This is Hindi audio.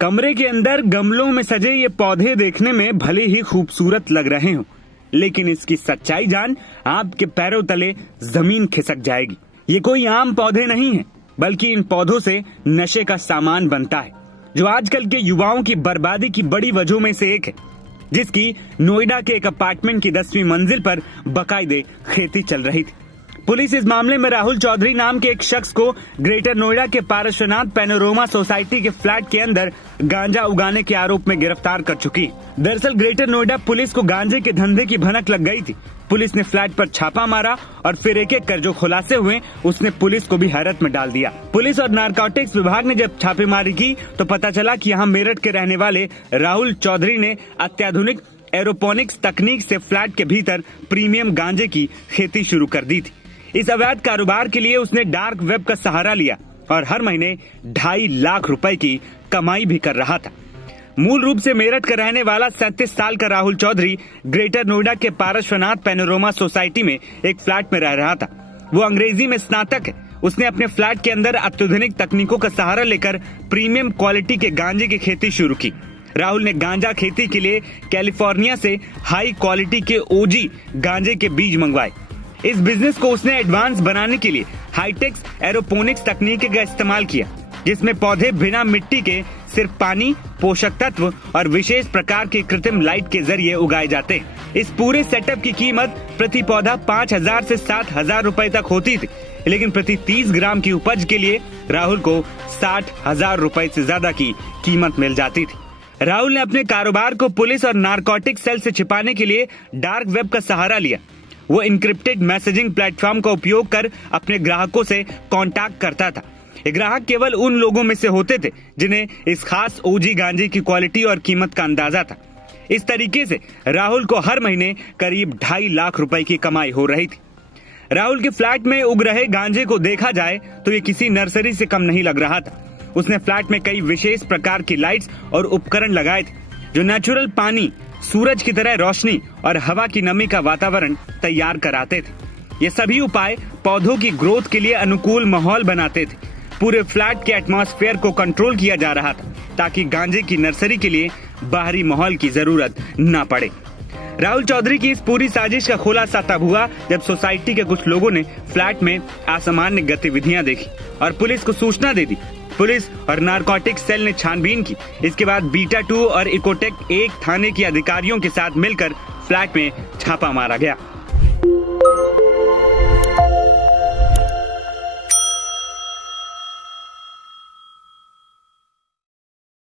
कमरे के अंदर गमलों में सजे ये पौधे देखने में भले ही खूबसूरत लग रहे हों, लेकिन इसकी सच्चाई जान आपके पैरों तले जमीन खिसक जाएगी। ये कोई आम पौधे नहीं है, बल्कि इन पौधों से नशे का सामान बनता है, जो आजकल के युवाओं की बर्बादी की बड़ी वजहों में से एक है, जिसकी नोएडा के एक अपार्टमेंट की 10वीं मंजिल पर बाकायदे खेती चल रही थी। पुलिस इस मामले में राहुल चौधरी नाम के एक शख्स को ग्रेटर नोएडा के पारश्वनाथ पैनोरमा सोसाइटी के फ्लैट के अंदर गांजा उगाने के आरोप में गिरफ्तार कर चुकी है। दरअसल ग्रेटर नोएडा पुलिस को गांजे के धंधे की भनक लग गई थी। पुलिस ने फ्लैट पर छापा मारा और फिर एक एक कर जो खुलासे हुए उसने पुलिस को भी हैरत में डाल दिया। पुलिस और नारकोटिक्स विभाग ने जब छापेमारी की तो पता चला कि यहाँ मेरठ के रहने वाले राहुल चौधरी ने अत्याधुनिक एरोपोनिक्स तकनीक से फ्लैट के भीतर प्रीमियम गांजे की खेती शुरू कर दी थी। इस अवैध कारोबार के लिए उसने डार्क वेब का सहारा लिया और हर महीने 2.5 लाख रुपए की कमाई भी कर रहा था। मूल रूप से मेरठ का रहने वाला 37 साल का राहुल चौधरी ग्रेटर नोएडा के पारश्वनाथ पैनोरमा सोसाइटी में एक फ्लैट में रह रहा था। वो अंग्रेजी में स्नातक है। उसने अपने फ्लैट के अंदर अत्याधुनिक तकनीकों का सहारा लेकर प्रीमियम क्वालिटी के गांजे की खेती शुरू की। राहुल ने गांजा खेती के लिए कैलिफोर्निया से हाई क्वालिटी के ओजी गांजे के बीज मंगवाए। इस बिजनेस को उसने एडवांस बनाने के लिए हाईटेक्स एरोपोनिक्स तकनीक का इस्तेमाल किया, जिसमें पौधे बिना मिट्टी के सिर्फ पानी, पोषक तत्व और विशेष प्रकार की कृत्रिम लाइट के जरिए उगाए जाते हैं। इस पूरे सेटअप की कीमत प्रति पौधा 5,000 से 7,000 रुपए तक होती थी, लेकिन प्रति 30 ग्राम की उपज के लिए राहुल को 60,000 रुपए से ज्यादा की कीमत मिल जाती थी। राहुल ने अपने कारोबार को पुलिस और नारकोटिक सेल से छिपाने के लिए डार्क वेब का सहारा लिया। वो इंक्रिप्टेड मैसेजिंग प्लेटफॉर्म का उपयोग कर अपने ग्राहकों से कांटेक्ट करता था। ये ग्राहक केवल उन लोगों में से होते थे जिन्हें इस खास ओजी गांजे की क्वालिटी और कीमत का अंदाजा था। इस तरीके से राहुल को हर महीने करीब 2.5 लाख रुपए की कमाई हो रही थी। राहुल के फ्लैट में उग रहे गांजे को देखा जाए तो ये किसी नर्सरी से कम नहीं लग रहा था। उसने फ्लैट में कई विशेष प्रकार की लाइट्स और उपकरण लगाए थे, जो नेचुरल पानी, सूरज की तरह रोशनी और हवा की नमी का वातावरण तैयार कराते थे। ये सभी उपाय पौधों की ग्रोथ के लिए अनुकूल माहौल बनाते थे। पूरे फ्लैट के एटमॉस्फेयर को कंट्रोल किया जा रहा था ताकि गांजे की नर्सरी के लिए बाहरी माहौल की जरूरत न पड़े। राहुल चौधरी की इस पूरी साजिश का खुलासा तब हुआ जब सोसाइटी के कुछ लोगों ने फ्लैट में असामान्य गतिविधियां देखी और पुलिस को सूचना दे दी। पुलिस और नारकोटिक सेल ने छानबीन की। इसके बाद बीटा 2 और इकोटेक 1 थाने के अधिकारियों के साथ मिलकर फ्लैट में छापा मारा गया।